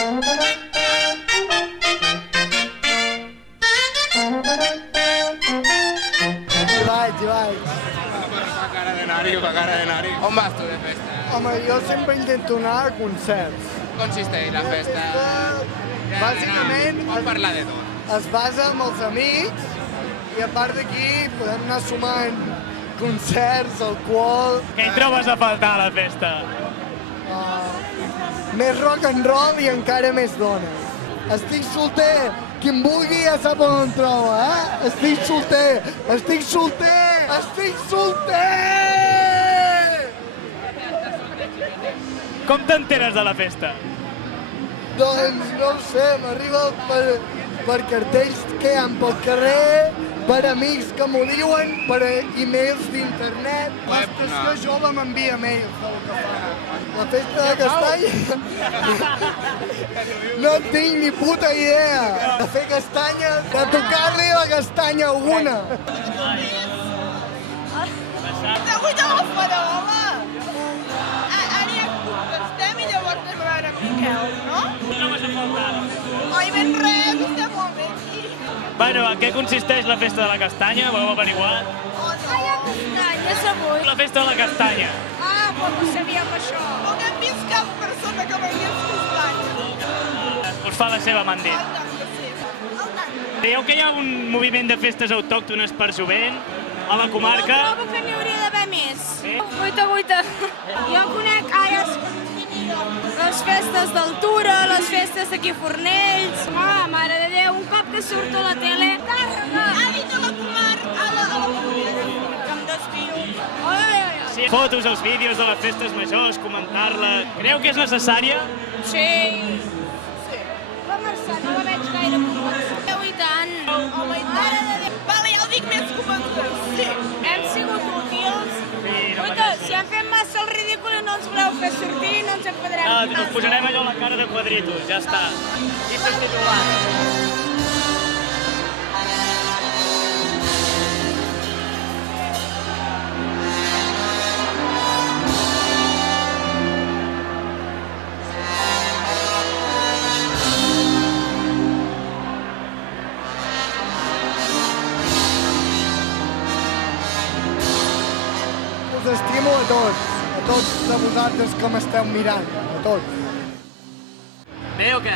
Hi vaig. Fa cara de nari. On vas tu de festa? Home, jo sempre intento anar a concerts. Consisteix la festa? Bàsicament Vol parlar de tot. es basa en els amics i a part d'aquí podem anar sumant concerts, alcohol, Què hi trobes a faltar a la festa? més rock and roll i encara més dones. Estic solter, qui em vulgui ja sap on em troba, eh? Estic solter, estic solter, estic solter! Com t'enteres de la festa? Doncs no ho sé, m'arriba per cartells que hi ha pel carrer, per amics que m'ho diuen, per e-mails d'internet. L'estació jove m'envia mails del que fa. La festa de castanya... No tinc ni puta idea de fer castanya, de tocar-li la castanya a una. Avui telèfona, home! Ara ja estem i llavors anem a veure Miquel, no? Trobes a faltar? Oi, ben res, estem molt bé aquí. Bueno, en què consisteix la festa de la castanya? Ho heu averiguat? Ai, a castanya, sabut. La festa de la castanya. Ah, però no sabíem això. No hem vist cap persona que vegi els castanyes. Us fa la seva, m'han dit. El tant que sí. El tant. Creieu que hi ha un moviment de festes autòctones per jovent a la comarca? Trobo que n'hi hauria d'haver més. Sí? Guaita. Jo conec les festes d'Altura, les festes d'aquí a Fornells. Ah, mare de Déu, un cop que surto a la tele... Ha dit a la comarca, a la comarca, que em desvio. Sí. Fotos, els vídeos de les festes majors, comentar-la... Creu que és necessària? Sí. La Mercè no la veig gaire convençuda. I tant. Home, i tant. Vale, ja ho dic més convençuda. Sí. Hem sigut útils. Sí, no Guaita, si hem fet massa el ridícul i no ens voleu fer sortir, no ens enfadrem. No, us posarem allò a la cara de quadritos, ja està. I s'ha titulat. Us estimo a tots de vosaltres que m'esteu mirant, a tots. Bé o què?